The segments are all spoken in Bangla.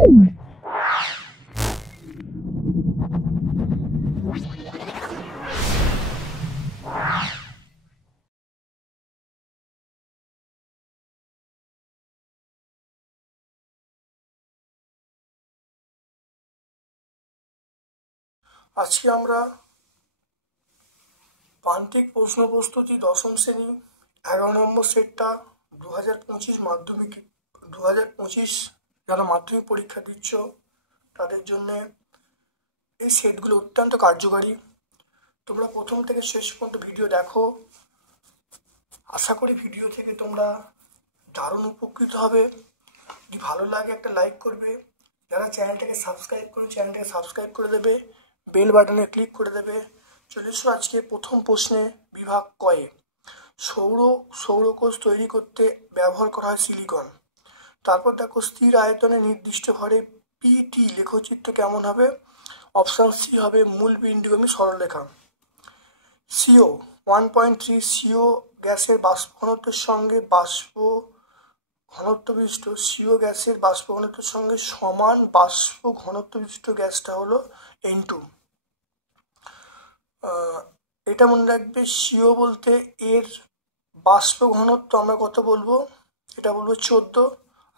আজকে আমরা প্রান্তিক প্রশ্ন প্রস্তুতি দশম শ্রেণী 11 নম্বর সেটটা 2025 মাধ্যমিক 2025 যারা মাধ্যমিক পরীক্ষা দিচ্ছ তাদের জন্য এই সেটগুলো অত্যন্ত কার্যকারী। তোমরা প্রথম থেকে শেষ পর্যন্ত ভিডিও দেখো, আশা করি ভিডিও থেকে তোমরা দারুণ উপকৃত হবে। যদি ভালো লাগে একটা লাইক করবে, যারা চ্যানেলটাকে সাবস্ক্রাইব করে চ্যানেলটাকে সাবস্ক্রাইব করে দেবে, বেল বাটনে ক্লিক করে দেবে। চলে এসো আজকে প্রথম প্রশ্নে বিভাগ কয়ে সৌরকোষ তৈরি করতে ব্যবহার করা হয় সিলিকন। তারপর দেখো স্থির আয়তনে নির্দিষ্ট ভরে পিটি লেখচিত্র কেমন হবে? অপশান সি হবে মূল বিন্দুগামী সরলরেখা। সিও 1.3 সিও গ্যাসের বাষ্প ঘনত্বের সঙ্গে সিও গ্যাসের বাষ্প ঘনত্বের সঙ্গে সমান বাষ্প ঘনত্ব বিশিষ্ট গ্যাসটা হলো N2। এটা মনে রাখবে, সিও বলতে এর বাষ্প ঘনত্ব আমরা কত বলবো? এটা বলবো 14,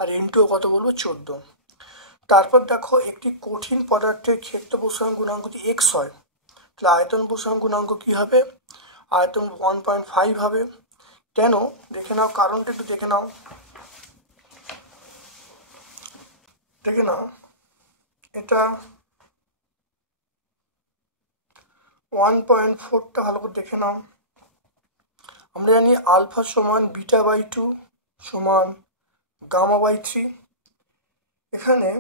আর N2 কত বলবো? 14। তারপর দেখো একটি কঠিন পদার্থের ক্ষেত্র প্রসারণ গুণাঙ্ক যদি x হয়, তাহলে আয়তন প্রসারণ গুণাঙ্ক কি হবে? আয়তন 1.5 হবে। কেন দেখে নাও, কারণটা একটু দেখে নাও। এটা 1.4টা ভালো করে দেখে নাও। আমরা জানি আলফা সমান বিটা বাই 2 সমান গামা বাই 3। এখানে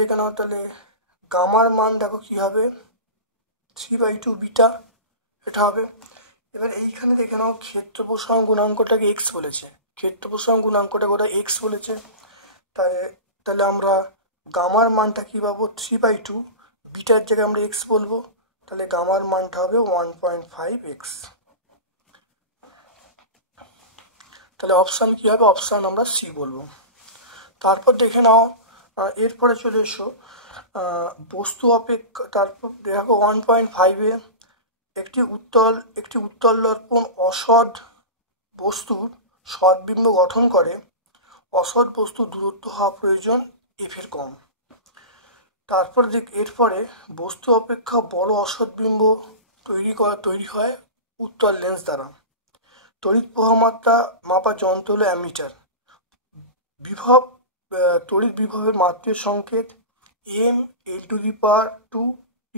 দেখে নাও, তাহলে গামার মান দেখো কি হবে? 3/2 বিটা, এটা হবে। এবার এইখানে দেখে নাও ক্ষেত্র প্রসারণ গুণাঙ্কটাকে এক্স বলেছে, ক্ষেত্র প্রসারণ গুণাঙ্কটা কোথায় এক্স বলেছে, তাহলে আমরা গামার মানটা কি পাবো? 3/2, বিটার জায়গায় আমরা এক্স বলবো, তাহলে গামার মানটা হবে 1.5x। তাহলে অপশান কি হবে? অপশান আমরা সি বলবো। তারপর দেখে নাও, এরপরে চলে এসো বস্তু অপেক্ষা। তারপর দেখো 1.5-এ একটি উত্তল দর্পণ অসৎ বস্তুর সৎবিম্ব গঠন করে। অসৎ বস্তুর দূরত্ব হওয়া প্রয়োজন এফের কম। তারপর এরপরে বস্তু অপেক্ষা বড় অসৎ বিম্ব তৈরি হয় উত্তল লেন্স দ্বারা। তড়িৎ প্রবাহ মাত্রা মাপার যন্ত্র হলো অ্যামিটার। তড়িৎ বিভবের মাত্রার সংকেত m L2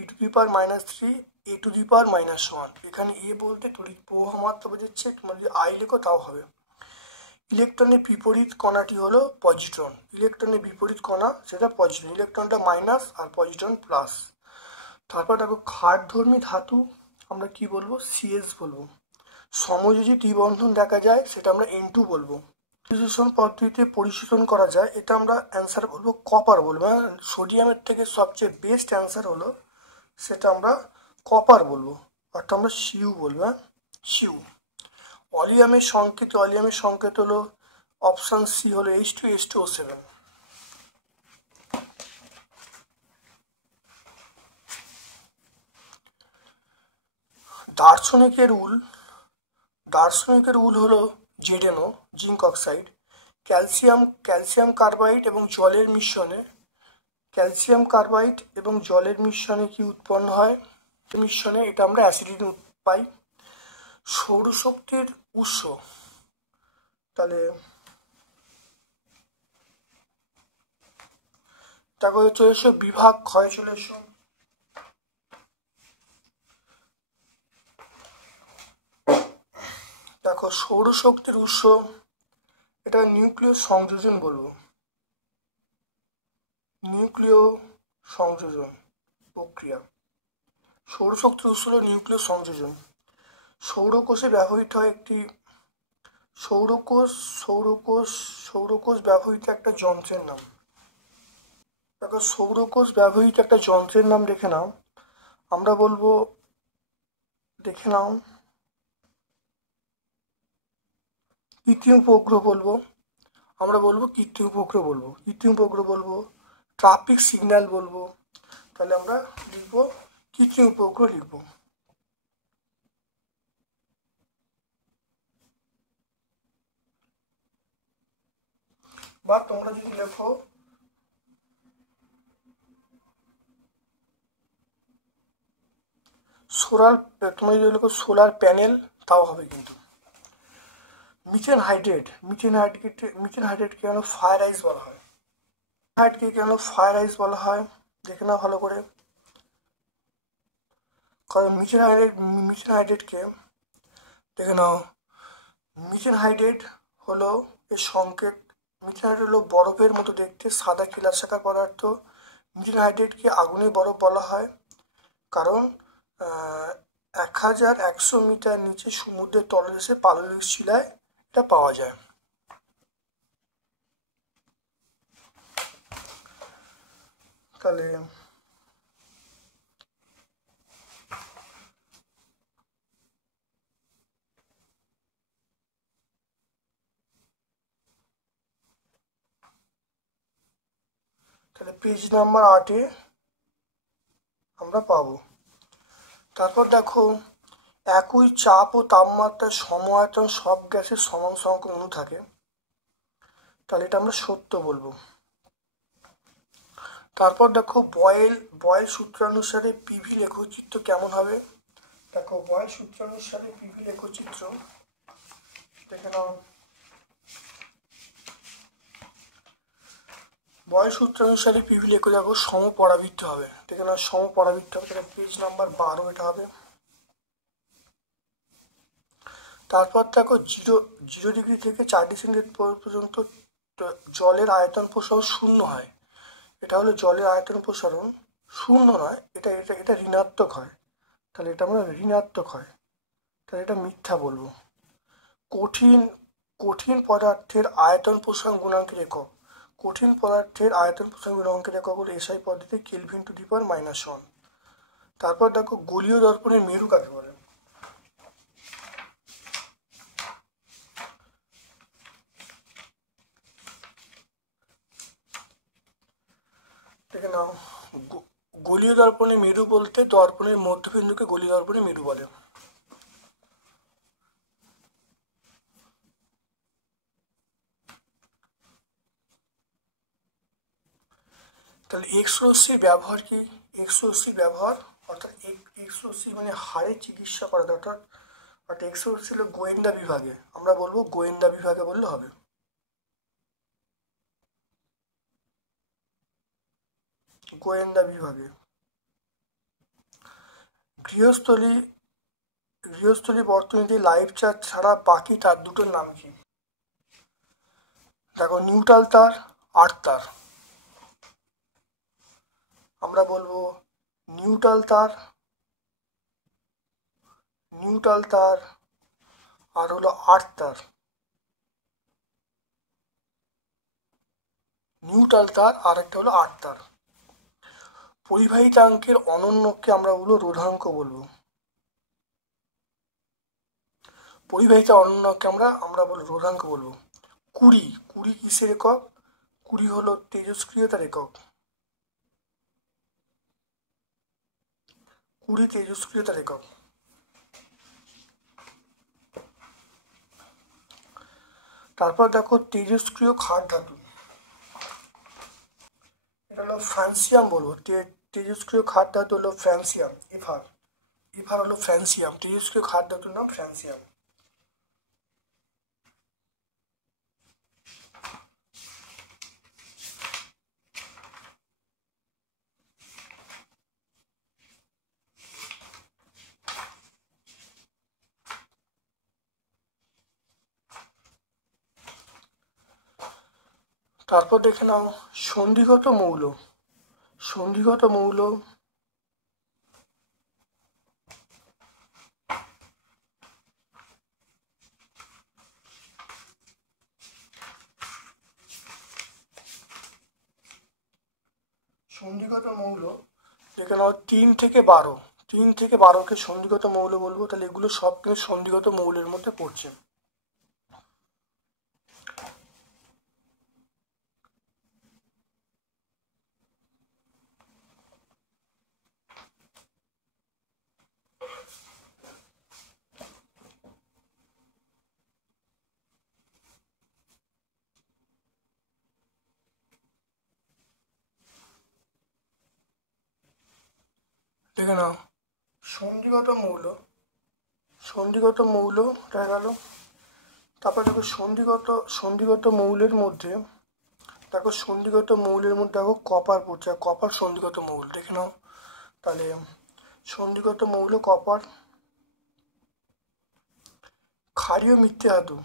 e⁻⁻3 a⁻⁻1। এখানে এ বলতে তড়িৎ প্রবাহ মাত্রা বোঝাচ্ছে, তোমরা যদি আই লেখো তাও হবে। ইলেকট্রনের বিপরীত কণাটি হলো পজিট্রন। ইলেকট্রনের বিপরীত কণা সেটা পজিট্রন, ইলেকট্রনটা মাইনাস আর পজিট্রন প্লাস। তারপর দেখো ক্ষারধর্মী ধাতু আমরা কি বলবো? সিএস বলবো। সমযোজী দ্বিবন্ধন দেখা যায়, সেটা আমরা N2 বলবো। পরিশোধন পদ্ধতিতে পরিশোধন করা যায়, এটা আমরা অ্যান্সার বলবো কপার বলবো। সোডিয়ামের থেকে সবচেয়ে বেস্ট অ্যান্সার হলো সেটা আমরা কপার বলবো, অর্থাৎ আমরা সিউ বলবো, সিউ। অলিয়ামের সংকেত হলো অপশান সি হলো H2SO7। দার্শনিকের উল হলো ZnO, zinc oxide. Calcium carbide এবং জলের মিশ্রণে কি উৎপন্ন হয়? মিশ্রণে এটা আমরা অ্যাসিডিটি পাই। সৌরশক্তির উৎস, তাহলে তারপরে চলে এসো বিভাগ ক্ষয়। চলে এসো দেখো সৌরশক্তির উৎস, এটা নিউক্লিয় সংযোজন বলবো, নিউক্লিয় সংযোজন প্রক্রিয়া। সৌরশক্তির উৎস হলো নিউক্লিয় সংযোজন। সৌরকোষে ব্যবহৃত হয় একটি সৌরকোষ ব্যবহৃত একটা যন্ত্রের নাম। দেখো সৌরকোষ ব্যবহৃত একটা যন্ত্রের নাম দেখে নাও, আমরা বলবো, দেখে নাও কৃত্রিম উপগ্রহ বলবো, আমরা বলবো কৃত্রিম উপগ্রহ বলবো, কৃত্রিম উপগ্রহ বলবো, ট্রাফিক সিগন্যাল বলবো। তাহলে আমরা লিখবো কৃত্রিম উপগ্রহ লিখবো। বা তোমরা যদি লেখো সোলার, তোমরা যদি লেখো সোলার প্যানেল তাও হবে কিন্তু। মিথেন হাইড্রেট, মিথেন হাইড্রেট কেন ফায়ার আইস বলা হয়? হাইড্রেটকে কেন ফায়ার আইস বলা হয় দেখে নাও ভালো করে। কারণ মিথেন হাইড্রেটকে দেখে নাও, মিথেন হাইড্রেট হলো এর সংকেত। মিথেন হাইড্রেট হলো বরফের মতো দেখতে সাদা খিলাসাকার পদার্থ। মিথেন হাইড্রেটকে আগুনের বরফ বলা হয় কারণ 1100 মিটার নিচে সমুদ্রের তলদেশে পাললিক শিলায় এটা পাওয়া যায়। তাহলে পেজ নাম্বার 8-এ আমরা পাবো। তারপর দেখো, একই চাপ ও তাপমাত্রার সম-আয়তন সব গ্যাসের সমান সংখ্যক অণু থাকে। তাহলে এটা আমরা সত্য বলবো। তারপর দেখো, বয়েল সূত্রানুসারে পিভি লেখচিত্র কেমন হবে? দেখো, বয়েল সূত্রানুসারে পিভি লেখচিত্র দেখে নাও। বয়েল সূত্রানুসারে পিভি লেখ, দেখো সমপরাবৃত্ত হবে, দেখে নাও সমপরাবৃত্ত হবে। তাহলে পেজ নাম্বার 12 এটা হবে। তারপর দেখো, 0 ডিগ্রি থেকে 4 ডিগ্রি সেন্টিগ্রেড পর্যন্ত জলের আয়তন প্রসারণ 0 হয়। এটা হলো জলের আয়তন প্রসারণ 0 নয়, এটা এটা এটা ঋণাত্মক হয়। তাহলে এটা আমরা ঋণাত্মক হয়, তাহলে এটা মিথ্যা বলবো। কঠিন পদার্থের আয়তন প্রসারণ গুণাঙ্কের একক, কঠিন পদার্থের আয়তন প্রসারণ গুণাঙ্কের একক হলো এসআই পদ্ধতি কেলভিন টু দি পাওয়ার -1। তারপর দেখো, গোলীয় দর্পণের মেরু কাকে বলে? দেখে নাও, গোলীয় দর্পণের মেরু বলতে দর্পণের মধ্যবিন্দুকে গোলীয় দর্পণের মেরু বলে। তাহলে এক্স রশ্মির ব্যবহার কি? এক্স রশ্মির ব্যবহার অর্থাৎ এক্স রশ্মি মানে হাড়ের চিকিৎসা করা, অর্থাৎ এক্স রশ্মি হলো গোয়েন্দা বিভাগে, আমরা বলবো গোয়েন্দা বিভাগে বললে হবে। গোয়েন্দা বিভাগে। গৃহস্থলী বর্তনীতে লাইভ চার্জ ছাড়া বাকি তার দুটোর নাম কি? দেখো, নিউট্রাল তার, আর্ক তার। আমরা বলবো নিউট্রাল তার আর হলো আর্ক তার। নিউট্রাল তার আর একটা হলো আর্ক তার। পরিবাহিতাঙ্কের অনন্যকে আমরা বলবো রোধাঙ্ক বলবো। পরিবাহিতা অনন্যকে আমরা বলবো রোধাঙ্ক বলবো। কুড়ি কিসের একক? কুড়ি হলো তেজস্ক্রিয়তার একক। কুড়ি তেজস্ক্রিয়তার একক। তারপর দেখো, তেজস্ক্রিয় ক্ষার ধাতু, এটা হলো ফ্রান্সিয়াম বলবো। তেজস্ক্রিয় ক্ষার ধাতু হলো ফ্রান্সিয়াম। ইফার হলো ফ্রান্সিয়াম, তেজস্ক্রিয় ক্ষার ধাতুর নাম ফ্রান্সিয়াম। তারপর দেখে নাও, সন্ধিগত মৌল। সন্ধিগত মৌল দেখে নাও 3 থেকে 12, 3 থেকে 12কে সন্ধিগত মৌল বলবো। তাহলে এগুলো সব কিন্তু সন্ধিগত মৌলের মধ্যে পড়ছে। দেখে নাও সন্ধিগত মৌল দেখা গেল। তারপর দেখো সন্ধিগত মৌলের মধ্যে দেখো কপার পড়ছে, কপার সন্ধিগত মৌল দেখে নাও। তাহলে সন্ধিগত মৌল কপার। ক্ষারীয় মিথ্যে ধাতু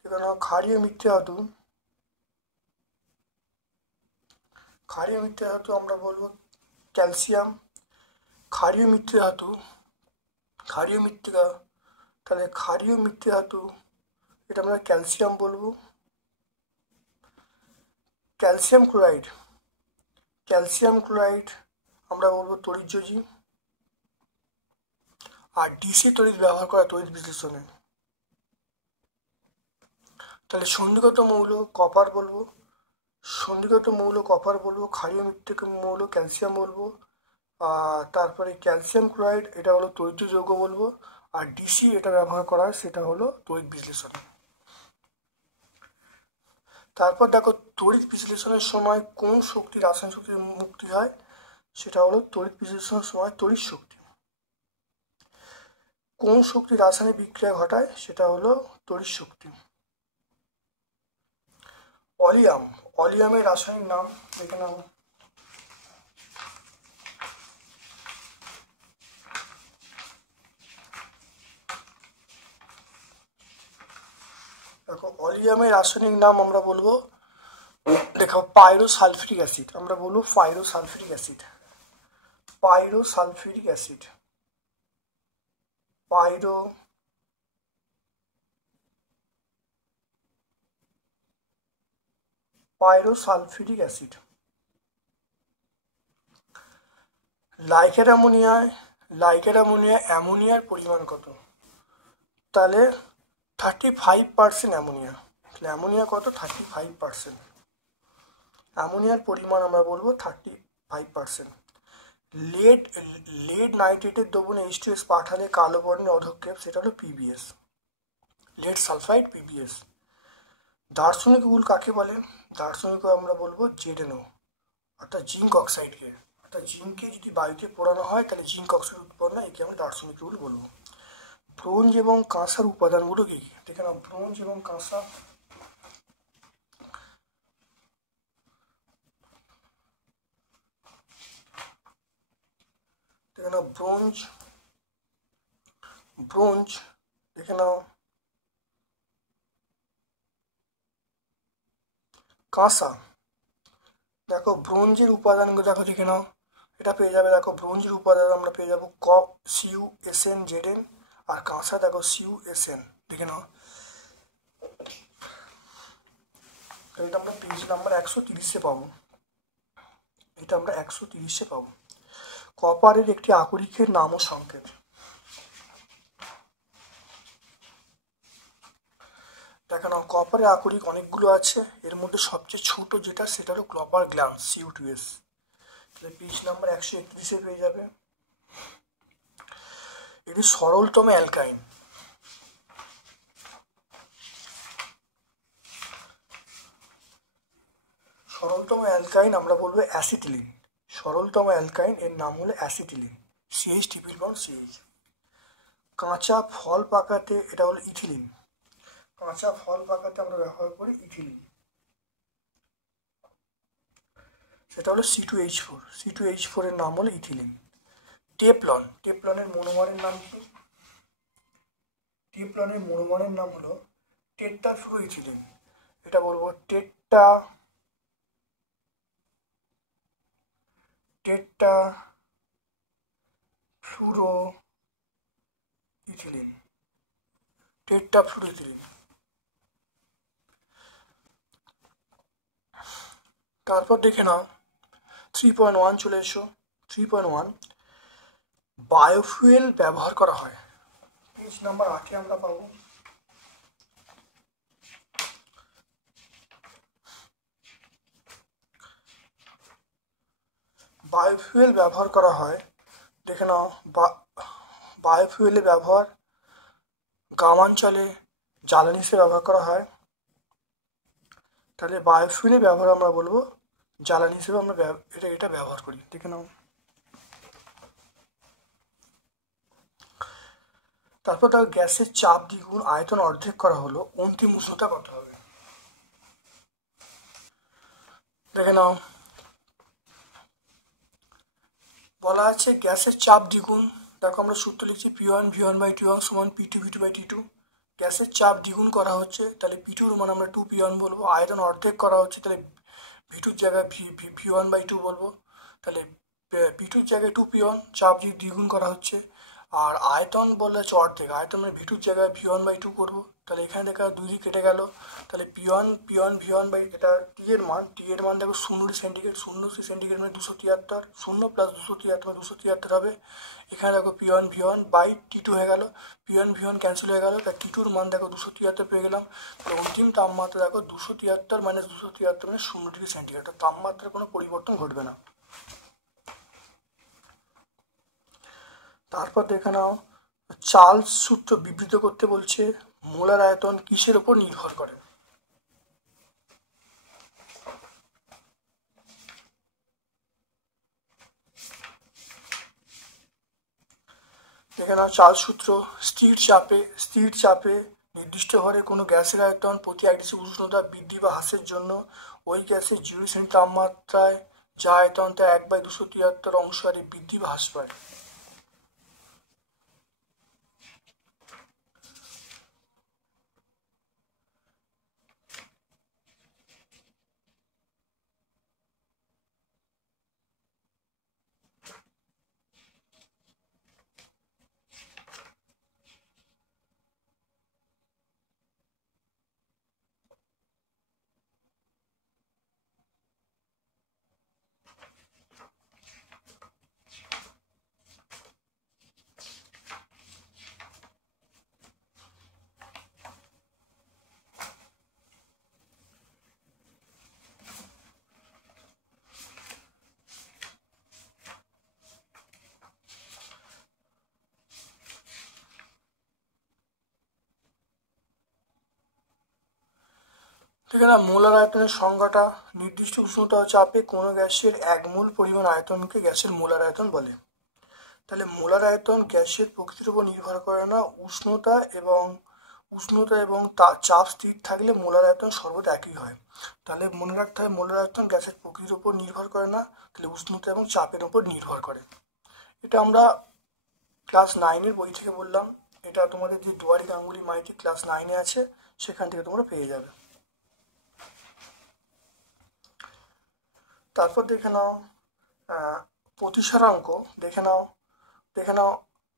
দেখে নাও, ক্ষারীয় মিথ্যে ধাতু আমরা বলবো ক্যালসিয়াম। ক্ষারীয় মৃত্তিকা, তাহলে ক্ষারীয় মৃত্তিকা ধাতু এটা আমরা ক্যালসিয়াম বলবো। ক্যালসিয়াম ক্লোরাইড আমরা বলবো তড়িৎযোজী। আর ডিসি তড়িৎ ব্যবহার করা তড়িৎ বিশ্লেষণে। তাহলে সন্ধিগত মৌল কপার বলবো, ক্ষারীয় মৃত্তিকা মৌল ক্যালসিয়াম বলবো। আর তারপরে ক্যালসিয়াম ক্লোরাইড এটা হলো তড়িৎ যৌগ বলবো। আর ডিসি এটা ব্যবহার করা হয় সেটা হলো তড়িৎ বিশ্লেষণ। তারপর দেখো তড়িৎ বিশ্লেষণের সময় কোন শক্তি রাসায়নিক শক্তি মুক্তি হয়, সেটা হলো তড়িৎ বিশ্লেষণের সময় তড়িৎ শক্তি। কোন শক্তি রাসায়নিক বিক্রিয়া ঘটায়, সেটা হলো তড়িৎ শক্তি। অলিয়ামের রাসায়নিক নাম দেখে নাও। দেখো অলিয়ামের রাসায়নিক নাম আমরা বলবো, দেখো পাইরোসালফিউরিক অ্যাসিড, আমরা বলবো পাইরোসালফিউরিক অ্যাসিড। পাইরোসালফিউরিক অ্যাসিড লাইকের অ্যামোনিয়ায় অ্যামোনিয়ার পরিমাণ কত? তাহলে 35% অ্যামোনিয়া। তাহলে অ্যামোনিয়া কত? 35%। অ্যামোনিয়ার পরিমাণ আমরা বলবো 35%। লেড নাইট্রেটের দ্রবণ H2S পাঠালে কালো বর্ণের অধক্ষেপ, সেটা হলো PbS, লেড সালফাইড PbS। দার্শনিক উল কাকে বলে? দার্শনিক আমরা বলবো ZnO, অর্থাৎ জিঙ্ক অক্সাইডকে। অর্থাৎ জিঙ্ককে যদি বায়ুতে পোড়ানো হয় তাহলে জিঙ্ক অক্সাইড উৎপন্ন হয়, একে আমরা দার্শনিক উল বলবো। ব্রোঞ্জ এবং কাঁসার উপাদানগুলো কি? দেখে নাও ব্রোঞ্জ এবং কাঁসা। দেখে নাও ব্রোঞ্জ দেখে নাও, কাঁসা। দেখো ব্রোঞ্জের উপাদানগুলো দেখো দেখে নাও, এটা পেয়ে যাবে। দেখো ব্রোঞ্জের উপাদান আমরা পেয়ে যাবো CuSnZn, আর কাঁসা দেখো CuSn। দেখে নাও, এটা আমরা পেজ নাম্বার 130-এ পাবো। কপারের একটি আকরিকের নাম ও সংকেত। দেখো নাও কপারের আকরিক অনেকগুলো আছে, এর মধ্যে সবচেয়ে ছোট যেটা সেটা হলো কপার গ্ল্যান্স Cu2S। তাহলে পেজ নাম্বার 131-এ পেয়ে যাবে। এটি সরলতম অ্যালকাইন। আমরা বলবো অ্যাসিটিলিন। সরলতম অ্যালকাইন এর নাম হলো অ্যাসিটিলিন, CH∼CH। কাঁচা ফল পাকাতে এটা হলো ইথিলিন। কাঁচা ফল পাকাতে আমরা ব্যবহার করি ইথিলিন, সেটা হলো C2H4 এর নাম হলো ইথিলিন। টেফলনের মনোমারের নাম কি? টেফলনের মনোমারের নাম হলো টেট্রাফ্লুরোইথিলিন। এটা বলবো টেট্রাফ্লুরোইথিলিন। তারপর দেখে নাও 3.1 চলে এসো। 3.1 বায়োফুয়েল ব্যবহার করা হয়, পেজ নাম্বার 8-এ আমরা পাবো। বায়োফুয়েল ব্যবহার করা হয়, দেখে নাও বায়োফুয়েলের ব্যবহার গ্রামাঞ্চলে জ্বালানি হিসেবে ব্যবহার করা হয়। তাহলে বায়োফুয়েলের ব্যবহার আমরা বলবো জ্বালানি হিসেবে আমরা এটা ব্যবহার করি। দেখে নাও। তারপর তার গ্যাসের চাপ দ্বিগুণ, আয়তন অর্ধেক করা হলো, অন্তিম উষ্ণতা কত হবে? দেখে নাও। বলা আছে গ্যাসের চাপ দ্বিগুণ, দেখো আমরা সূত্র লিখছি P1 সমান P2 গ্যাসের চাপ দ্বিগুণ করা হচ্ছে, তাহলে P2 মান আমরা 2P1 বলবো। আয়তন অর্ধেক করা হচ্ছে, তাহলে V2 জায়গায় P1/2 বলবো। তাহলে P2 জায়গায় 2P1, চাপ দ্বিগুণ করা হচ্ছে। আর আয়তন বলা হচ্ছে অর্ধেক, আয়তন মানে V2 জায়গায় P1/2 করবো। তাহলে এখানে দেখা 2 দিয়ে কেটে গেল, তাহলে এটা টি এর মান দেখো 0°C, 0°C মানে 273, 0 + 273 273 হবে। এখানে দেখো P1/T2 হয়ে গেল, P1 ক্যান্সেল হয়ে গেল, তাই T2 মান দেখো 273 পেয়ে গেলাম। তাহলে অন্তিম তাপমাত্রা দেখো 273 - 273 মানে 0°C, তাপমাত্রার কোনো পরিবর্তন ঘটবে না। তারপর দেখে নাও, চার্লস সূত্র বিবৃত করতে বলছে, মোলার আয়তন কিসের উপর নির্ভর করে? দেখে নাও চার্লস সূত্র, স্থির চাপে নির্দিষ্ট ঘরে কোনো গ্যাসের আয়তন প্রতি 1 ডিগ্রি উষ্ণতা বৃদ্ধি বা হ্রাসের জন্য ওই গ্যাসের 0°C তাপমাত্রায় যা আয়তন তা 1/273 অংশ হারে বৃদ্ধি বা হ্রাস পায়। ঠিক আছে, মোলার আয়তনের সংজ্ঞাটা, নির্দিষ্ট উষ্ণতা ও চাপে কোনো গ্যাসের 1 মোল পরিমাণ আয়তনকে গ্যাসের মোলার আয়তন বলে। তাহলে মোলার আয়তন গ্যাসের প্রকৃতির উপর নির্ভর করে না, উষ্ণতা এবং চাপ স্থির থাকলে মোলার আয়তন সর্বদা একই হয়। তাহলে মনে রাখতে হয় মোলার আয়তন গ্যাসের প্রকৃতির উপর নির্ভর করে না, তাহলে উষ্ণতা এবং চাপের উপর নির্ভর করে। এটা আমরা ক্লাস 9-এর বই থেকে বললাম, এটা তোমাদের যে দুয়ারি গাঙ্গুলি মাইতি ক্লাস 9-এ আছে সেখান থেকে তোমরা পেয়ে যাবে। তারপর দেখে নাও প্রতিসরাঙ্ক, দেখে নাও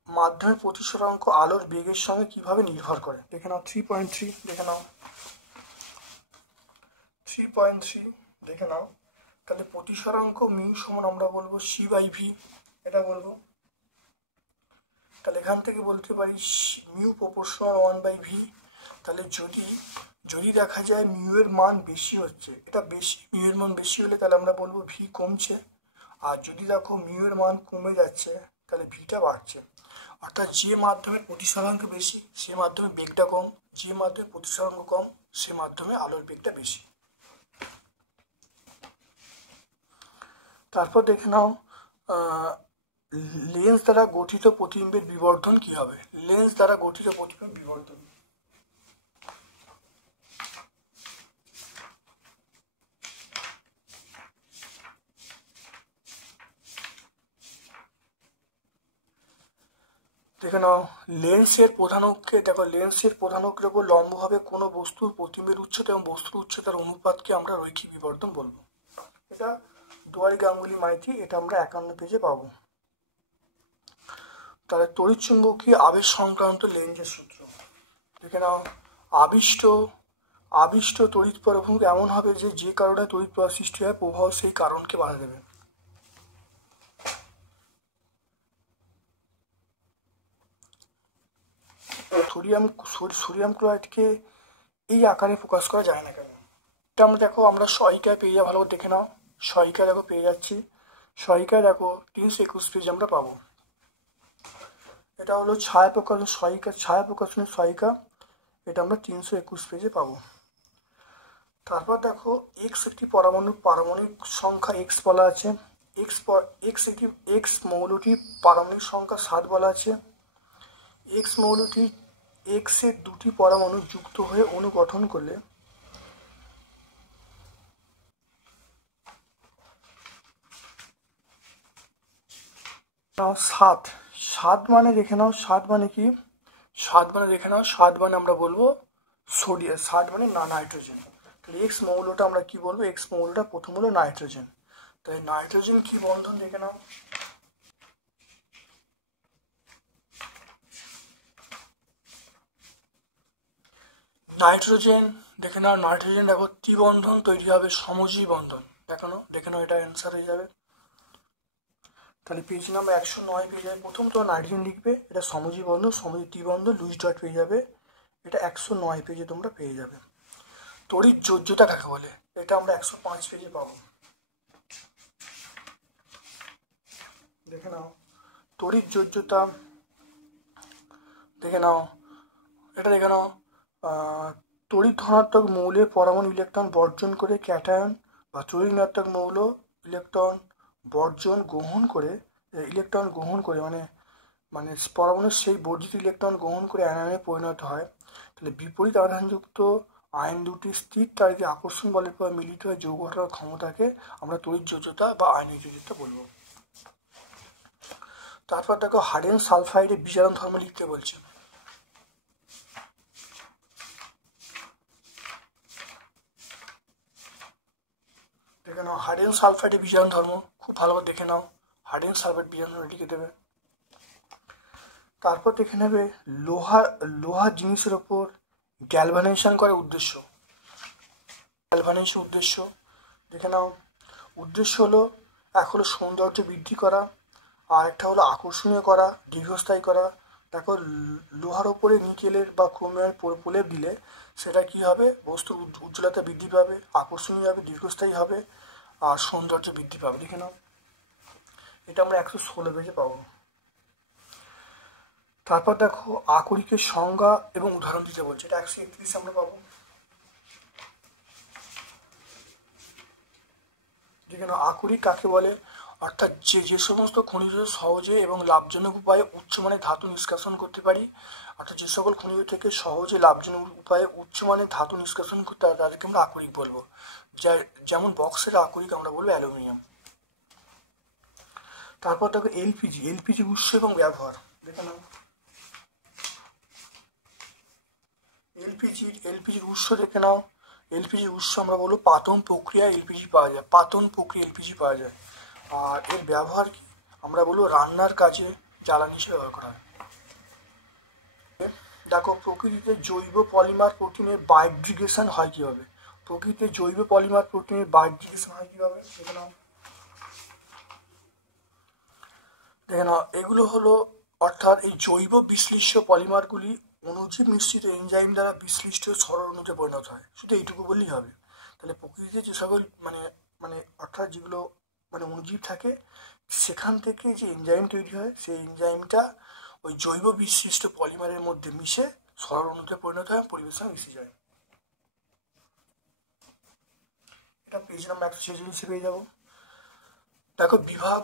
মাধ্যমের প্রতিসরাঙ্ক আলোর বেগের সঙ্গে কিভাবে নির্ভর করে। দেখে নাও 3.3, দেখে নাও 3.3, দেখে নাও। তাহলে প্রতিসরাঙ্ক মিউ সমান আমরা বলবো C/V, এটা বলবো। তাহলে এখান থেকে বলতে পারি মিউ প্রপোর্শনাল 1/V। তাহলে যদি দেখা যায় মিউ এর মান বেশি হচ্ছে, এটা বেশি, মিউ এর মান বেশি হলে তাহলে আমরা বলবো ভি কমছে। আর যদি দেখো মিউ এর মান কমে যাচ্ছে তাহলে ভিটা বাড়ছে। অর্থাৎ যে মাধ্যমে প্রতিসরাঙ্ক বেশি সে মাধ্যমে বেগটা কম, যে মাধ্যমে প্রতিসরাঙ্ক কম সে মাধ্যমে আলোর বেগটা বেশি। তারপর দেখে নাও লেন্স দ্বারা গঠিত প্রতিবিম্বের বিবর্ধন কি হবে। লেন্স দ্বারা গঠিত প্রতিবিম্বের বিবর্ধন, দেখে নাও লেন্সের প্রধানকের উপর লম্বভাবে কোনো বস্তুর প্রতিবিম্বের উচ্চতা এবং বস্তুর উচ্চতার অনুপাতকে আমরা রৈখিক বিবর্ধন বলবো। এটা দুয়ারি গাঙ্গুলি মাইতি, এটা আমরা 51 পেজে পাবো। তাহলে তড়িৎচুম্বকীয় আবেশ সংক্রান্ত লেন্সের সূত্র, দেখে নাও আবিষ্ট তড়িৎ প্রবাহ এমন হবে যে কারণে তড়িৎ প্রবাহ সৃষ্টি হয় প্রবাহ সেই কারণকে বাধা দেবে। সোডিয়াম ক্লোরাইডকে এই আকারে প্রকাশ করা যায় না কেন? এটা আমরা সহায়িকায় পেয়ে যাবো, ভালো করে দেখে নাও। সহায়িকায় দেখো পেয়ে যাচ্ছি, সহায়িকায় দেখো 321 পেজ আমরা পাবো। এটা হলো ছায়া প্রকাশনের সহায়িকা, এটা আমরা 321 পেজে পাবো। তারপর দেখো এক্স একটি পারমাণবিক সংখ্যা এক্স বলা আছে, এক্স মৌলটির পারমাণবিক সংখ্যা 7 বলা আছে। এক্স মৌলটি এক্স এর দুটি পরমাণু যুক্ত হয়ে অণু গঠন করলে 7 মানে দেখে নাও, 7 মানে কি, 7 মানে দেখে নাও, 7 মানে আমরা বলবো সোডিয়াম, 7 মানে নাইট্রোজেন। তাহলে এক্স মৌলটা আমরা কি বলবো, এক্স মৌলটা প্রথম হলো নাইট্রোজেন। তাই নাইট্রোজেন কি বন্ধন দেখে নাও, নাইট্রোজেন দেখে নাও, নাইট্রোজেন দেখো ত্রিবন্ধন তৈরি হবে, সমজীবী বন্ধন। দেখে নাও এটা অ্যান্সার হয়ে যাবে। তাহলে পেজ নাম্বার 109 পেয়ে যাবে। প্রথম তো নাইট্রোজেন লিখবে, এটা সমজীবী বন্ধন, সমজীবী ত্রিবন্ধন, লুইস ডট পেয়ে যাবে, এটা 109 পেজে তোমরা পেয়ে যাবে। তড়িৎ যোজ্যতা কাকে বলে, এটা আমরা 105 পেজে পাবো। দেখে নাও তড়িৎ যোজ্যতা, দেখে নাও এটা দেখে নাও, তড়িৎ ধনাত্মক মৌলের পরমাণু ইলেকট্রন বর্জন করে ক্যাটায়ন বা তড়িৎ ঋণাত্মক মৌল ইলেকট্রন গ্রহণ করে মানে পরমাণুর সেই বর্জিত ইলেকট্রন গ্রহণ করে অ্যানায়নে পরিণত হয়। তাহলে বিপরীত আধানযুক্ত আয়ন দুটি স্থির তারিখে আকর্ষণ বলের পর মিলিত হয়ে যৌগ ঘটার ক্ষমতাকে আমরা তড়িৎ যোজ্যতা বা আয়নিক যোজ্যতা বলবো। তারপর দেখো হাইড্রোজেন সালফাইডের বিজারণ ধর্ম লিখতে বলছে। দেখে নাও হাইড্রোজেন সালফাইডের বিজারণ ধর্ম, খুব ভালোভাবে দেখে নাও, হাইড্রোজেন সালফাইড বিজারণ ধর্ম লিখে দেবে। তারপর দেখে নেবে লোহা জিনিসের ওপর গ্যালভানাইজেশন করে উদ্দেশ্য, দেখে নাও উদ্দেশ্য হলো, এক হলো সৌন্দর্য বৃদ্ধি করা, আর একটা হলো আকর্ষণীয় করা, দীর্ঘস্থায়ী করা। দেখো লোহার ওপরে নিকেলের বা ক্রোমিয়ামের প্রলেপ দিলে সেটা কি হবে, বস্তুর উজ্জ্বলতা বৃদ্ধি পাবে, আকর্ষণীয় হবে, দীর্ঘস্থায়ী হবে, আর সৌন্দর্য বৃদ্ধি পাবে। দেখে নাও এটা আমরা 116 পেজে পাবো। তারপর দেখো আকরিকের সংজ্ঞা এবং উদাহরণ দিতে বলছে, এটা 131 আমরা পাবো। দেখে নাও আকরিক কাকে বলে, অর্থাৎ যে সমস্ত খনিজ সহজে এবং লাভজনক উপায়ে উচ্চমানের ধাতু নিষ্কাশন করতে পারি, অর্থাৎ যে সকল খনিজ থেকে সহজে লাভজনক উপায়ে উচ্চমানের ধাতু নিষ্কাশন করতে হয় তাদেরকে আমরা আকরিক বলবো। যেমন বক্সের আকরিক আমরা বলবো অ্যালুমিনিয়াম। তারপর দেখো এলপিজি উৎস এবং ব্যবহার, দেখে নাও এলপিজির উৎস দেখে নাও, এলপিজির উৎস আমরা বলবো পাতন প্রক্রিয়া এলপিজি পাওয়া যায়। আর এর ব্যবহার কি, আমরা বলবো রান্নার কাজে জ্বালানি হিসেবে ব্যবহার করা হয়। দেখো প্রকৃতিতে জৈব পলিমার প্রোটিনের বায়োডিগ্রেডেশন হয় কিভাবে, দেখে নাও এগুলো হলো, অর্থাৎ এই জৈব বিশ্লিষ্ট পলিমারগুলি অণুজীব নিশ্চিত এনজাইম দ্বারা বিশ্লিষ্ট সরল অণুতে পরিণত হয়, শুধু এইটুকু বললেই হবে। তাহলে প্রকৃতিতে যে সকল অর্থাৎ যেগুলো অণুজীব থাকে সেখান থেকে যে এনজাইম তৈরি হয়, সেই এনজাইমটা ওই জৈব বিশ্লিষ্ট পলিমারের মধ্যে মিশে সরল অণুতে পরিণত হয়, পরিবেশে মিশে যায়। এটা পেজ নাম্বার 146 পেয়ে যাবো। দেখো বিভাগ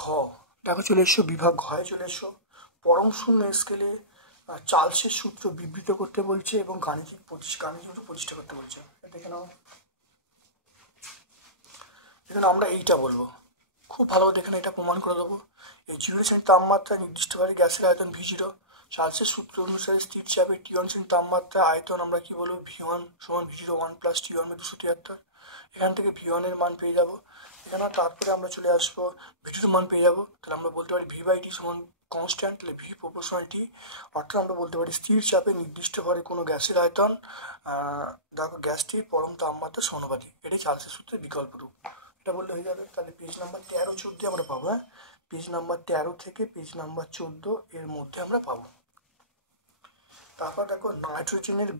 ঘ, দেখো চলে এসো বিভাগ ঘয়ে চলে এসো। পরম শূন্য স্কেলে চার্লসের সূত্র বিবৃত করতে বলছে এবং গাণিতিক প্রতিষ্ঠা করতে বলছে। দেখে নাও এখানে আমরা এইটা বলবো, খুব ভালো দেখে না, এটা প্রমাণ করে দেবো। এই 0 শ্রেণীর তাপমাত্রা নির্দিষ্টভাবে গ্যাসের আয়তন V0, চার্লসের সূত্র অনুসারে স্থির চাপে T1 শ্রেণীর তাপমাত্রা আয়তন আমরা কি বলবো, V1 সমান V0 1 প্লাস T1 273। এখান থেকে V1 এর মান পেয়ে যাবো। এখানে তারপরে আমরা চলে আসবো V2 এর মান পেয়ে যাবো। তাহলে আমরা বলতে পারি V/T সমান কনস্ট্যান্ট, তাহলে V প্রপোর্শনাল T, অর্থাৎ আমরা বলতে পারি স্থির চাপে নির্দিষ্ট ভাবে কোনো গ্যাসের আয়তন দেখো গ্যাসটির পরম তাপমাত্রা সমানুপাতিক, এটাই চার্লসের সূত্রের বিকল্প রূপ, এটা বললে হয়ে যাবে। তাহলে পেজ নাম্বার 13-14 আমরা পাবো। হ্যাঁ, পেজ নাম্বার 13 থেকে পেজ নাম্বার 14 এর মধ্যে আমরা পাবো। তারপর দেখো নাইট্রোজেনের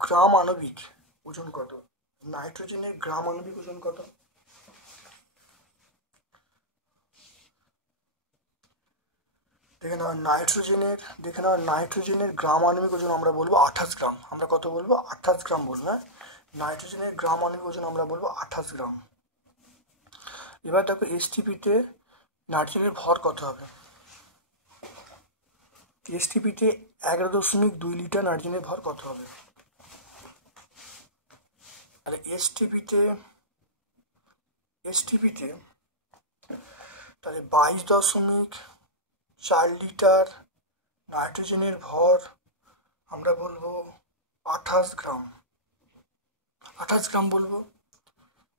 গ্রাম আণবিক ওজন কত, দেখে নাও নাইট্রোজেনের গ্রাম আণবিক ওজন আমরা বলবো 28 গ্রাম, আমরা কত বলবো, 28 গ্রাম বলবো। হ্যাঁ, নাইট্রোজেনের গ্রাম আণবিক ওজন আমরা বলবো 28 গ্রাম। এবার দেখো এসটিপিতে নাইট্রোজেনের ভর কত হবে। এসটিপিতে 11.2 লিটার নাইট্রোজেনের ভর কত হবে। আর এসটিপিতে তাহলে 22.4 লিটার নাইট্রোজেনের ভর আমরা বলবো 28 গ্রাম। 28 গ্রাম বলবো।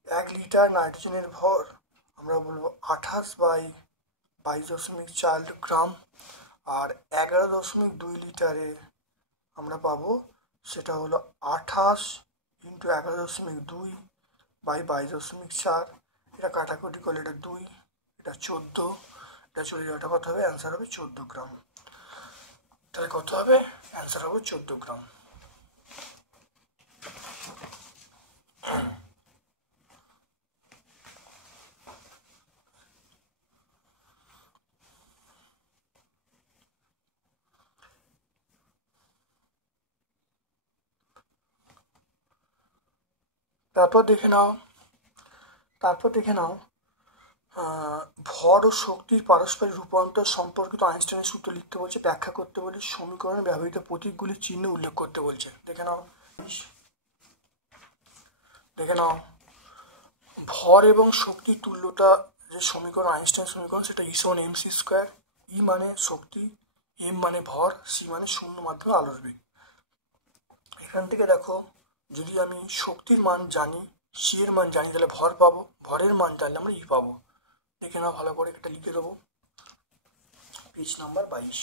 1 লিটার নাইট্রোজেনের ভর আমরা বলবো 28/22.4 গ্রাম। আর 11.2 লিটারে আমরা পাবো সেটা হলো 28 × 11.2/22.4। এটা কাটাকুটি করলে এটা 2, এটা 14, এটা চলে যাওয়াটা কত হবে, অ্যান্সার হবে 14 গ্রাম। তাহলে কত হবে, অ্যান্সার হবে 14 গ্রাম। তারপর দেখে নাও ভর ও শক্তির পারস্পরিক রূপান্তর সম্পর্কিত আইনস্টাইনের সূত্র লিখতে বলছে, ব্যাখ্যা করতে বলছে, সমীকরণে ব্যবহৃত প্রতীকগুলির চিহ্ন উল্লেখ করতে বলছে। দেখে নাও ভর এবং শক্তির তুল্যতা যে সমীকরণ, আইনস্টাইন সমীকরণ, সেটা E=mc²। ই মানে শক্তি, এম মানে ভর, সি মানে শূন্য মাধ্যমে আলোর বেগ। এখান থেকে দেখো, যদি আমি শক্তির মান জানি, সি এর মান জানি, তাহলে ভর পাবো, ভরের মান জানলে আমরা ই পাবো। দেখে নাও ভালো করে, এটা লিখে দেবো, পেজ নাম্বার 22।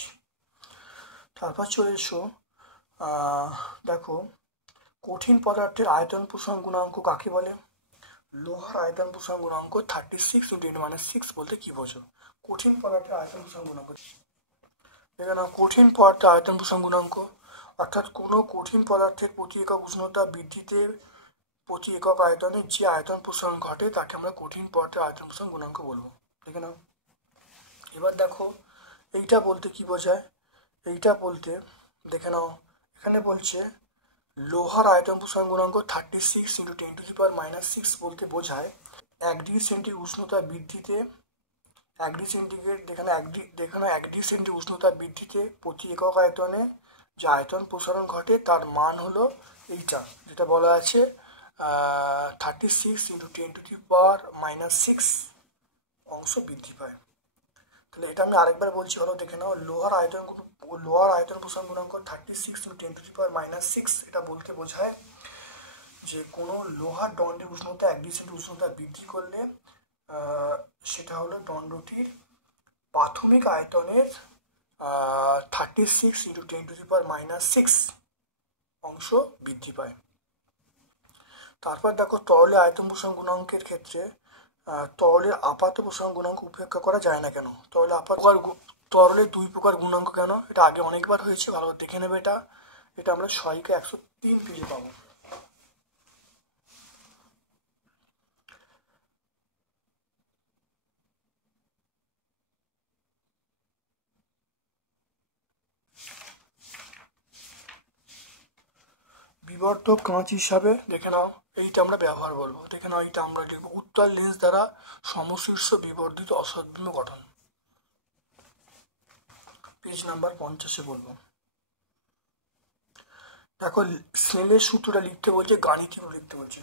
তারপর চলে এসো, দেখো কঠিন পদার্থের আয়তন প্রসারণ গুণাঙ্ক কাকে বলে। লোহার আয়তন প্রসারণ গুণাঙ্ক 36 × 10⁻⁶ বলতে কি বোঝো। কঠিন পদার্থের আয়তন প্রসারণ গুণাঙ্ক, দেখে নাও কঠিন পদার্থের আয়তন প্রসারণ গুণাঙ্ক অর্থাৎ কোনো কঠিন পদার্থের প্রতি একক উষ্ণতা বৃদ্ধিতে প্রতি একক আয়তনে যে আয়তন প্রসারণ ঘটে তাকে আমরা কঠিন পদার্থের আয়তন প্রসারণ গুণাঙ্ক বলবো। দেখে নাও, এবার দেখো এইটা বলতে কি বোঝায়। এইটা বলতে দেখে নাও, এখানে বলছে লোহার আয়তন প্রসারণ গুণাঙ্ক 36 × 10⁻⁶ বলতে বোঝায় 1 ডিগ্রি সেন্টিগ্রেড উষ্ণতা বৃদ্ধিতে 1 ডিগ্রি সেন্টিগ্রেড, দেখে 1 ডিগ্রি সেন্টিগ্রেড উষ্ণতা বৃদ্ধিতে প্রতি একক আয়তনে যে আয়তন প্রসারণ ঘটে তার মান হলো এইটা, যেটা বলা আছে 36 × 10⁻⁶ অংশ বৃদ্ধি পায়। তাহলে এটা আমি আরেকবার বলছি, হলো দেখে নাও, লোহার আয়তন প্রসারণ গুণাঙ্ক 36 × 10⁻⁶, এটা বলতে বোঝায় যে কোনো লোহার দণ্ডের উষ্ণতা 1 ডিগ্রি সেন্টিগ্রেড উষ্ণতা বৃদ্ধি করলে সেটা হলো দণ্ডটির প্রাথমিক আয়তনের 36 × 10⁻⁶ অংশ বৃদ্ধি পায়। তারপর দেখো তরলের আয়তন প্রসারণ গুণাঙ্কের ক্ষেত্রে তরলের আপাত প্রসারণ গুণাঙ্ক উপেক্ষা করা যায় না কেন। তরলের 2 প্রকার গুণাঙ্ক কেন, এটা আগে অনেকবার হয়েছে, ভালো দেখে নেবে। এটা আমরা 6-103 পেজে পাবো। বিবর্ধক কাঁচ হিসাবে দেখে নাও, এইটা আমরা ব্যবহার বলবো। দেখে নাও, এইটা আমরা লিখবো উত্তল লেন্স দ্বারা সমশীর্ষ বিবর্ধিত অসৎবিম্ব গঠন, পেজ নাম্বার 50 বলবো। দেখো স্নেলের সূত্রটা লিখতে বলছে, গাণিতিক লিখতে বলছে।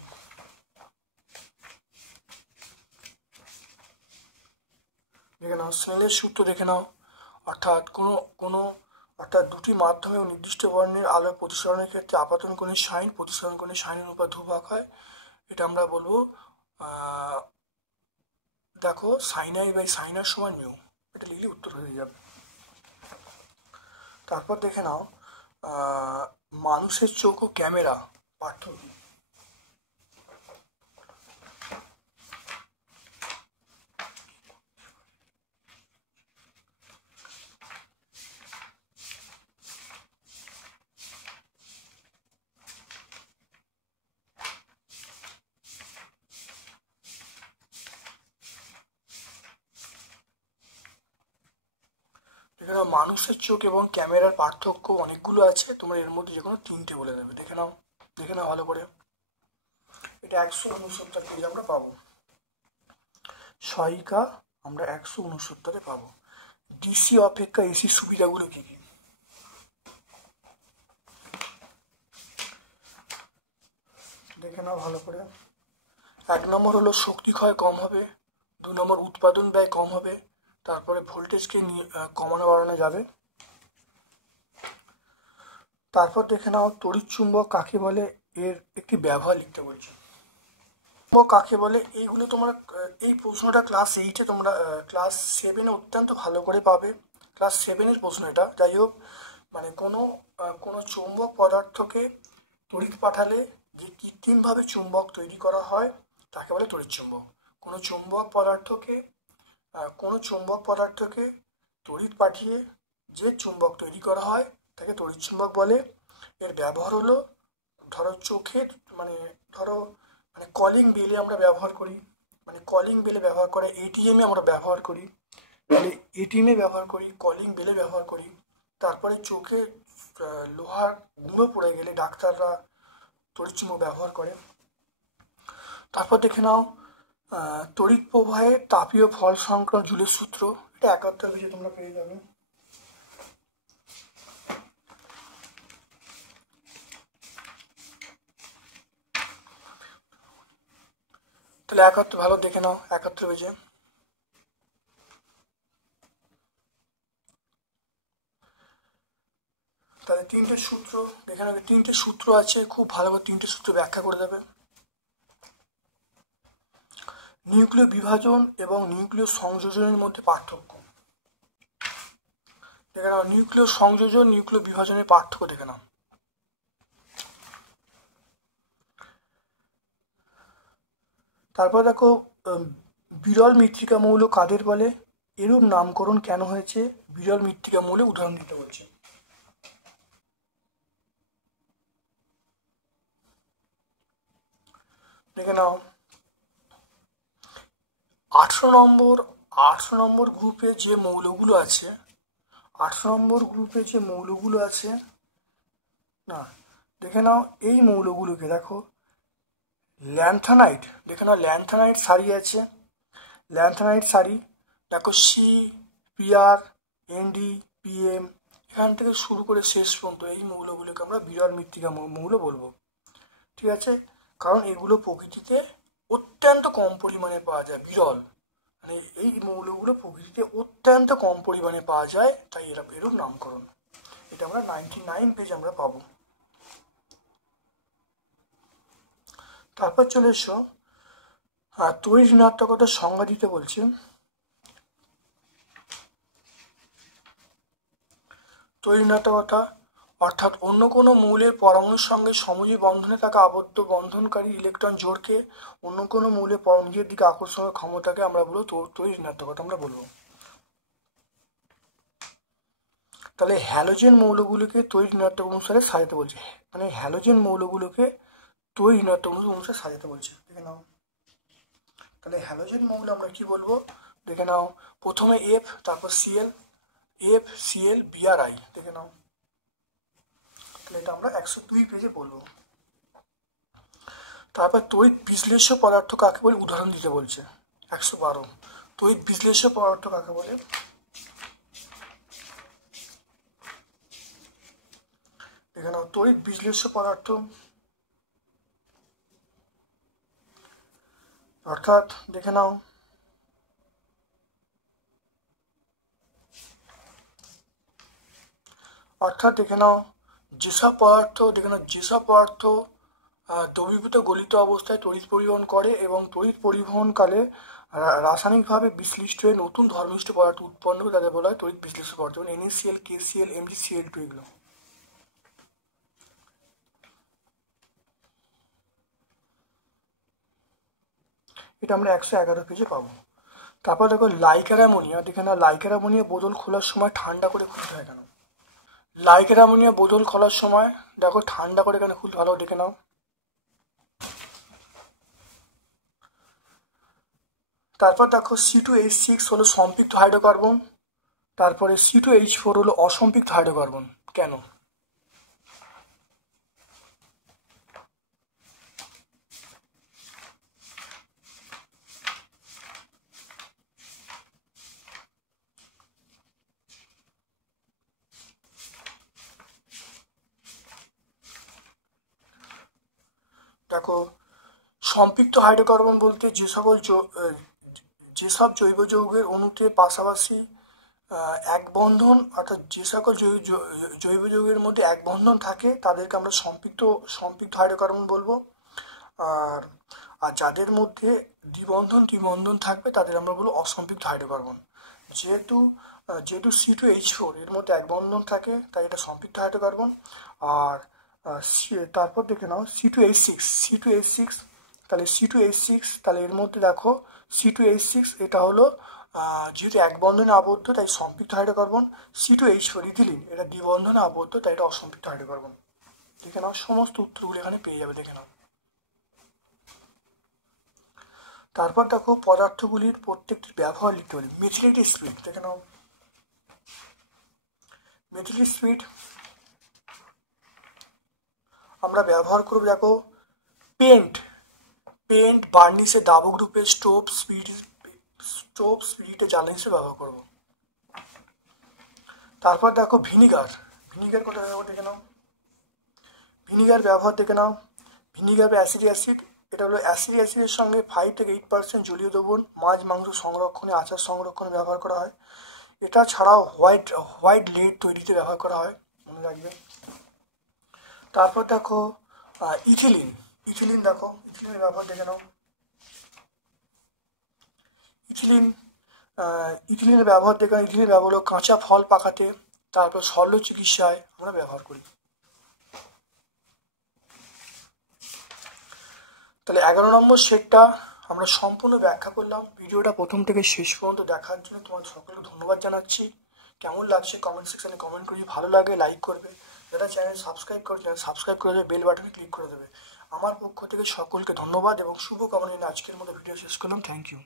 দেখে নাও স্নেলের সূত্র দেখে নাও, অর্থাৎ অর্থাৎ দুটি মাধ্যমে নির্দিষ্ট বর্ণের আলোর প্রতিসরণের ক্ষেত্রে আপাতন কোণের সাইন প্রতিসরণ কোণের সাইনের অনুপাত ধ্রুবক হয়। এটা আমরা বলবো দেখো sin i/sin r = μ, এটা লিখলে উত্তর হয়ে যাবে। তারপর দেখে নাও মানুষের চোখ ও ক্যামেরা পার্থক্য। এখানে মানুষের চোখ এবং ক্যামেরার পার্থক্য অনেকগুলো আছে, তোমরা এর মধ্যে যে কোনো 3টে বলে দেবে। দেখে নাও ভালো করে। এটা 169 পেজ আমরা পাবো। সহায়িকা আমরা 169 পাবো। ডিসি অপেক্ষা এসি সুবিধাগুলো কি কি? দেখে নাও ভালো করে। 1 নম্বর হলো শক্তি ক্ষয় কম হবে, 2 নম্বর উৎপাদন ব্যয় কম হবে, তারপরে ভোল্টেজকে কমানো বাড়ানো যাবে। তারপর দেখে নাও তড়িৎ চুম্বক কাকে বলে, এর একটি ব্যবহার লিখতে বলছে। চুম্বক কাকে বলে এইগুলো তোমরা এই প্রশ্নটা ক্লাস 8-এ তোমরা ক্লাস 7-এ অত্যন্ত ভালো করে পাবে। ক্লাস 7-এর প্রশ্ন এটা। যাই হোক, মানে কোনো চুম্বক পদার্থকে তড়িৎ পাঠালে যে কৃত্রিমভাবে চুম্বক তৈরি করা হয় তাকে বলে তড়িৎ চুম্বক। কোনো চুম্বক পদার্থকে তড়িৎ পাঠিয়ে যে চুম্বক তৈরি করা হয় তাকে তড়িৎ চুম্বক বলে। এর ব্যবহার হলো ধরো কলিং বেলে আমরা ব্যবহার করি, কলিং বেলে ব্যবহার করে, এটিএমে আমরা ব্যবহার করি, তাহলে এটিএমে ব্যবহার করি, কলিং বেলে ব্যবহার করি। তারপরে চোখে লোহার গুঁড়ো পড়ে গেলে ডাক্তাররা তড়িৎ চুম্বক ব্যবহার করে। তারপর দেখে নাও তড়িৎ প্রবাহের তাপীয় ফল সংক্রান্ত জুলের সূত্র, এটা 71 পেজে তোমরা পেয়ে যাবে। তাহলে 71 ভালো দেখে নাও, 71 পেজে। তাহলে 3টে সূত্র দেখে নাও, 3টে সূত্র আছে, খুব ভালো করে 3টে সূত্র ব্যাখ্যা করে দেবে। নিউক্লিয় বিভাজন এবং নিউক্লিয় সংযোজনের মধ্যে পার্থক্য দেখে নাও। নিউক্লিয় সংযোজন নিউক্লিয় বিভাজনের পার্থক্য দেখে নাও। তারপর দেখো বিরল মৃত্তিকা মৌল কাদের বলে, এরূপ নামকরণ কেন হয়েছে, বিরল মৃত্তিকা মৌলের উদাহরণ দিতে বলছে। দেখে নাও 18 নম্বর গ্রুপে যে মৌলগুলো আছে, 18 নম্বর গ্রুপে যে মৌলগুলো আছে না, দেখে নাও এই মৌলগুলোকে দেখো ল্যান্থানাইট, দেখে নাও ল্যান্থানাইট সারি আছে, ল্যান্থানাইট সারি দেখো সি, পিআর, এনডি, পিএম, এখান থেকে শুরু করে শেষ পর্যন্ত এই মৌলগুলোকে আমরা বিরল মৃত্তিকা মৌল বলবো। ঠিক আছে, কারণ এগুলো প্রকৃতিতে অত্যন্ত কম পরিমাণে পাওয়া যায়, বিরল, মানে এই মৌলগুলো প্রকৃতিতে অত্যন্ত কম পরিমাণে পাওয়া যায়, তাই এরূপ নামকরণ। এটা আমরা 99 পেজ আমরা পাবো। তারপর চলে এসো তড়িৎ ঋণাত্মকতার সংজ্ঞা দিতে বলছে। তড়িৎ ঋণাত্মকতা অর্থাৎ অন্য কোনো মৌলের পরমাণুর সঙ্গে সমযোজী বন্ধনে থাকা আবদ্ধ বন্ধনকারী ইলেকট্রন জোড়কে অন্য কোনো মৌলের নিজের দিকে আকর্ষণের ক্ষমতাকে আমরা বলবো তড়িৎ ঋণাত্মকতা আমরা বলবো। তাহলে হ্যালোজেন মৌলগুলোকে তড়িৎ ঋণাত্মক অনুসারে সাজাতে বলছে, মানে হ্যালোজেন মৌলগুলোকে তড়িৎ ঋণাত্মক অনুসারে সাজাতে বলছে। দেখে নাও তাহলে হ্যালোজেন মৌল আমরা কি বলবো, দেখে নাও প্রথমে এফ, তারপর সিএল, এফ সিএল বিআরআই, দেখে নাও। তাহলে এটা আমরা 102 পেজে বলবো। তারপর তড়িৎ বিশ্লেষ্য পদার্থ কাকে বলে উদাহরণ দিতে বলছে। 112 তড়িৎ বিশ্লেষ্য পদার্থ কাকে বলে। দেখে নাও তড়িৎ বিশ্লেষ্য পদার্থ অর্থাৎ দেখে নাও যেসব পদার্থ দ্রবীভূত গলিত অবস্থায় তড়িৎ পরিবহন করে এবং তড়িৎ পরিবহনকালে রাসায়নিকভাবে বিশ্লিষ্ট হয়ে নতুন ধর্মিষ্ঠ পদার্থ উৎপন্ন করে তাদের বলা হয় তড়িৎ বিশ্লেষ্য পদার্থ, যেমন NaCl, KCl, MgCl2 এগুলো। এটা আমরা 111 পেজে পাবো। তারপর দেখো লাইকার অ্যামোনিয়া, দেখে না লাইকার অ্যামোনিয়া বোতল খোলার সময় ঠান্ডা করে খুলতে হয় কেন। লাইকার অ্যামোনিয়া বোতল খোলার সময় দেখো ঠান্ডা করে কেন খুলতে, ভালো দেখে নাও। তারপর দেখো C2H6 হলো সম্পৃক্ত হাইড্রোকার্বন, তারপরে C2H4 হলো অসম্পৃক্ত হাইড্রোকার্বন। কেন? দেখো সম্পৃক্ত হাইড্রোকার্বন বলতে যেসব জৈব যৌগের অণুতে পাশাপাশি এক বন্ধন, অর্থাৎ যে সকল জৈব যৌগের মধ্যে এক বন্ধন থাকে তাদেরকে আমরা সম্পৃক্ত হাইড্রোকার্বন বলবো। আর আর যাদের মধ্যে দ্বিবন্ধন থাকবে তাদের আমরা বলবো অসম্পৃক্ত হাইড্রোকার্বন। যেহেতু C2H4 এর মধ্যে এক বন্ধন থাকে তাই এটা সম্পৃক্ত হাইড্রোকার্বন। আর তারপর দেখে নাও C2H6 তাহলে C2H6 তাহলে এর মধ্যে দেখো C2H6 এটা হলো যেহেতু এক বন্ধনে আবদ্ধ তাই সম্পৃক্ত হাইড্রোকার্বন। C2H4 ইথিলিন এটা দ্বিবন্ধনে আবদ্ধ তাই এটা অসম্পৃক্ত হাইড্রোকার্বন। দেখে নাও সমস্ত উত্তরগুলো এখানে পেয়ে যাবে, দেখে নাও। তারপর দেখো পদার্থগুলির প্রত্যেকটির ব্যবহার লিখতে পারি। মেথিলিটি স্পিড দেখে নাও। মেথিলিটি স্পিড আমরা ব্যবহার করবো দেখো পেন্ট বার্নিশে দাবক রূপে স্টোভ স্পিরিটে জ্বালানি হিসেবে ব্যবহার করবো। তারপর দেখো ভিনিগার কথা দেখে নাও। ভিনিগার ব্যবহার দেখে নাও। ভিনিগার বা অ্যাসিড এটা হলো অ্যাসিড অ্যাসিডের সঙ্গে 5 থেকে 8% জলীয় দ্রবণ মাছ মাংস সংরক্ষণে, আচার সংরক্ষণে ব্যবহার করা হয়। এটা ছাড়াও হোয়াইট লেড তৈরিতে ব্যবহার করা হয়, মনে রাখবে। তারপর দেখো ইথিলিন দেখো ইথিলিনের ব্যবহার দেখে নাও। ইথিলিনের ব্যবহার দেখে নাও। ইথিলিনের ব্যবহার হলো কাঁচা ফল পাকাতে, তারপর শল্য চিকিৎসায় আমরা ব্যবহার করি। তাহলে 11 নম্বর সেটটা আমরা সম্পূর্ণ ব্যাখ্যা করলাম। ভিডিওটা প্রথম থেকে শেষ পর্যন্ত দেখার জন্য তোমাদের সকলকে ধন্যবাদ জানাচ্ছি। কেমন লাগছে কমেন্ট সেকশনে কমেন্ট করে, ভালো লাগে লাইক করবে, যারা চ্যানেল সাবস্ক্রাইব করে দেবে, বেল বাটনে ক্লিক করে দেবে। আমার পক্ষ থেকে সকলকে ধন্যবাদ এবং শুভকামনা নিয়ে আজকের মতো ভিডিও শেষ করলাম। Thank you.